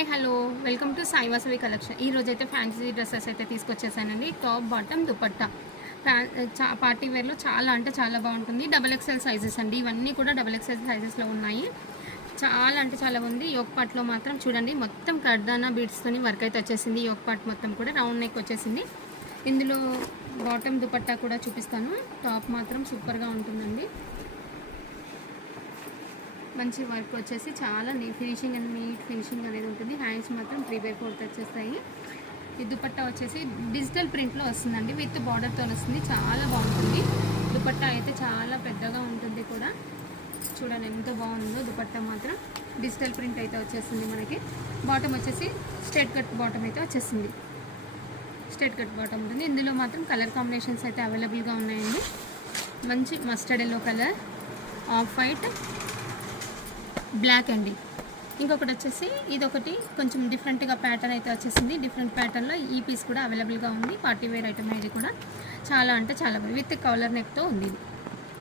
Hi hello welcome to Sai Vasavi collection. ఈ రోజు అయితే ఫ్యాన్సీ డ్రెస్సెస్ అయితే తీసుకొచ్చేసానండి. టాప్ బాటమ్ దుపట్టా పార్టీ వేర్లో చాలా అంటే చాలా బాగుంటుంది. XXL సైజెస్ అండి, ఇవన్నీ కూడా XXL సైజెస్లో ఉన్నాయి. చాలా అంటే చాలా ఉంది. యోక్ పార్ట్లో మాత్రం చూడండి, మొత్తం కర్దానా బీడ్స్తోని వర్క్ అయితే వచ్చేసింది. యోక్ పార్ట్ మొత్తం కూడా రౌండ్ నెక్ వచ్చేసింది. ఇందులో బాటమ్ దుపట్టా కూడా చూపిస్తాను. టాప్ మాత్రం సూపర్గా ఉంటుందండి. మంచి వర్క్ వచ్చేసి చాలా ఫినిషింగ్ అండ్ నీట్ ఫినిషింగ్ అనేది ఉంటుంది. హ్యాండ్స్ మాత్రం 3/4 వచ్చేస్తాయి. ఈ దుపట్టా వచ్చేసి డిజిటల్ ప్రింట్లో వస్తుందండి, విత్ బార్డర్తో వస్తుంది. చాలా బాగుంటుంది. దుపట్టా అయితే చాలా పెద్దగా ఉంటుంది కూడా. చూడండి ఎంత బాగుందో. దుపట్టా మాత్రం డిజిటల్ ప్రింట్ అయితే వచ్చేస్తుంది మనకి. బాటమ్ వచ్చేసి స్ట్రైట్ కట్ బాటమ్ అయితే వచ్చేసింది. స్ట్రైట్ కట్ బాటమ్ ఉంటుంది. ఇందులో మాత్రం కలర్ కాంబినేషన్స్ అయితే అవైలబుల్గా ఉన్నాయండి. మంచి mustard yellow colour, off white, black అండి. ఇంకొకటి వచ్చేసి ఇదొకటి కొంచెం డిఫరెంట్గా ప్యాటర్న్ అయితే వచ్చేసింది. డిఫరెంట్ ప్యాటర్న్లో ఈ పీస్ కూడా అవైలబుల్గా ఉంది. పార్టీ వేర్ ఐటమ్ ఇది కూడా చాలా అంటే చాలా విత్ కలర్ నెక్తో ఉంది.